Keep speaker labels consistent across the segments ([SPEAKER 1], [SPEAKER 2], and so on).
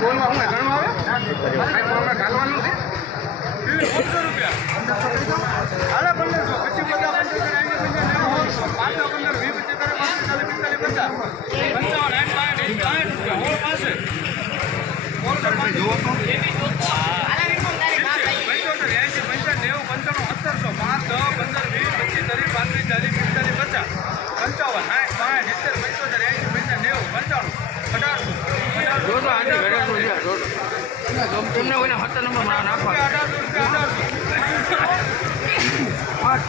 [SPEAKER 1] બોલવા હું ગણવા આવે હોળસો પાંચ પંચોતેર એંસી પંચાવન નેવું પંચાણું. સત્તરસો પાંચ દસ પંદર વીસ પચીસ ત્રીસ પાંત્રીસ ચાલીસ પિસ્તાલીસ પચાસ પંચાવન સાઠ સાઠ સિત્તેર પંચોતેર એંસી પંચાવન નેવું પંચાણું અઢારસો
[SPEAKER 2] તમને સત્તર નંબર નાખવા
[SPEAKER 1] રૂપિયા પાંચ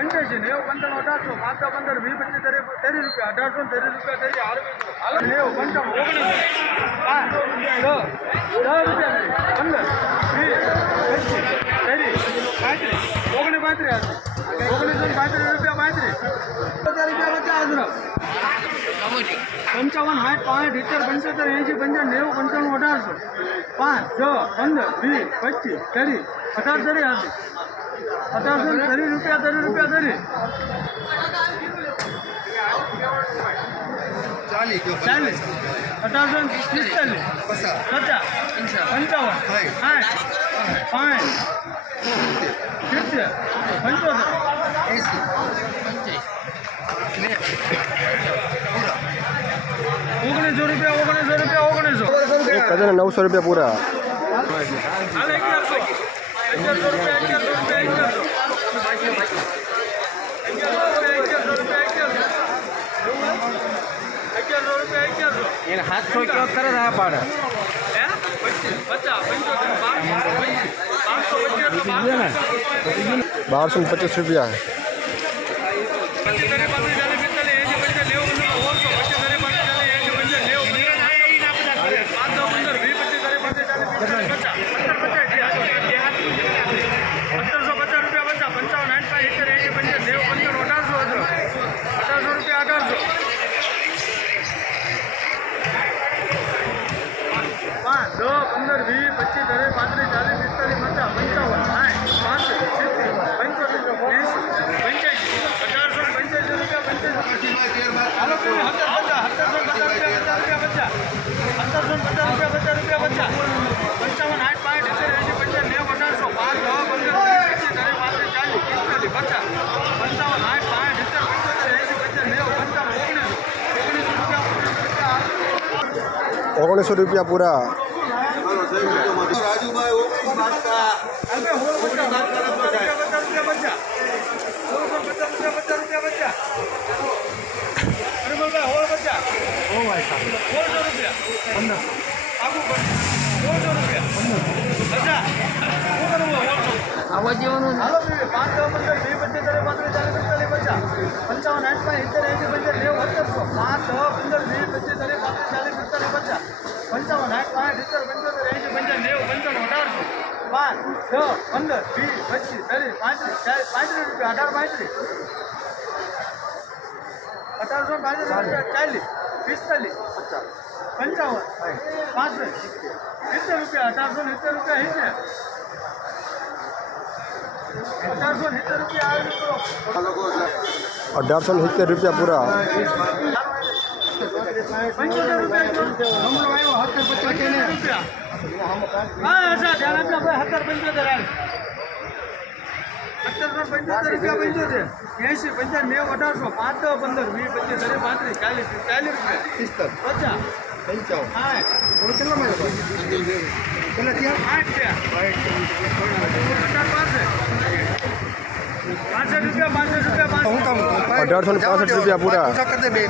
[SPEAKER 1] પંચ્યાસી નેવું પંચાણું અઢારસો પાંચસો પંદર, વીસ, પચીસ, ત્રીસ રૂપિયા, અઢારસો ને ત્રીસ રૂપિયા ત્રીસ હાલ. નેવું ઓગણીસો દસ રૂપિયા પંદર ત્રીસ પાંત્રીસ, ઓગણીસ, પાંત્રીસ ઓગણીસો પાંત્રીસ રૂપિયા પાંત્રીસ. પચાસ રૂપિયા પચાસ હજાર પંચાવન સાઠ પાંચ, સિત્તેર, પંચોતેર એંસી પંચાવન નેવું પંચાવન અઢારસો. પાંચ, છ, પંદર, વીસ, પચીસ, તેરી, અઢાર, તરી હતી રૂપિયા તરી રૂપિયા તરી
[SPEAKER 3] ચાલી ગયો
[SPEAKER 1] ચાલીસ. પિસ્તાલીસ.
[SPEAKER 3] પચાસ.
[SPEAKER 1] પચાસ. પંચાવન. સાઠ પાંચ. સિત્તેર. પંચોતેર.
[SPEAKER 3] એસી.
[SPEAKER 1] ઓગણીસો રૂપિયા ઓગણીસો રૂપિયા ઓગણીસો.
[SPEAKER 4] નવસો રૂપિયા પૂરા.
[SPEAKER 1] રૂપિયા અગિયારસો રૂપિયા અગિયારસો અગિયારસો રૂપિયા અગિયારસો અગિયારસો રૂપિયા અગિયારસો
[SPEAKER 2] એને સાતસો કયો કરે આ પાડે
[SPEAKER 4] બારસો પચીસ રૂપિયા
[SPEAKER 1] ત્રીસ રૂપિયા
[SPEAKER 4] પૂરા
[SPEAKER 1] પિસ્તાલીસ પચાસ પંચાવન આઠ પાંચ સિત્તેર એંસી બે નેવું સત્તરસો પાંચ પંદર વીસ પચીસ ત્રીસ પાંત્રીસ ચાલીસ પિસ્તાલીસ પચાસ પંચાવન આઠ પાંચ સિત્તેર પંચોતેર એંસી પંચાસ નેવું પંચાણું અઢારસો પાંચ દસ પંદર વીસ પચીસ ત્રીસ પાંત્રીસ ચાલીસ પાંત્રીસ રૂપિયા અઢાર પાંત્રીસ અઢારસો પાંત્રીસ રૂપિયા ચાલીસ પિસ્તાલીસ પંચાવન પાસઠ સિત્તેર રૂપિયા અઢારસો ને સિત્તેર રૂપિયા સિત્તેર અઢારસો ને સિત્તેર રૂપિયા આવી કરો
[SPEAKER 4] અઢારસો ને સિત્તેર રૂપિયા પૂરા
[SPEAKER 1] પંચોતેર રૂપિયા હમણાં આવ્યો સત્તર પંચોતેર રૂપિયા હા સર ધ્યાન આપજો ભાઈ સત્તર પંચોતેર આવે. સત્તરસો પંચોતેર રૂપિયા પંચોતેર એસી પંચાવન નેવું અઢારસો પાંચ પંદર વીસ પચીસ ત્રીસ પાંત્રીસ ચાલીસ ચાલીસ રૂપિયા.
[SPEAKER 3] પિસ્તર
[SPEAKER 1] પચાસ
[SPEAKER 3] પંચાવન.
[SPEAKER 1] સાઠ
[SPEAKER 3] ત્યાં
[SPEAKER 1] આઠ થયા. અઢાર રૂપિયા
[SPEAKER 4] અઢારસો ને પાસઠ રૂપિયા પૂરા.
[SPEAKER 3] ઓછા કરી દે બે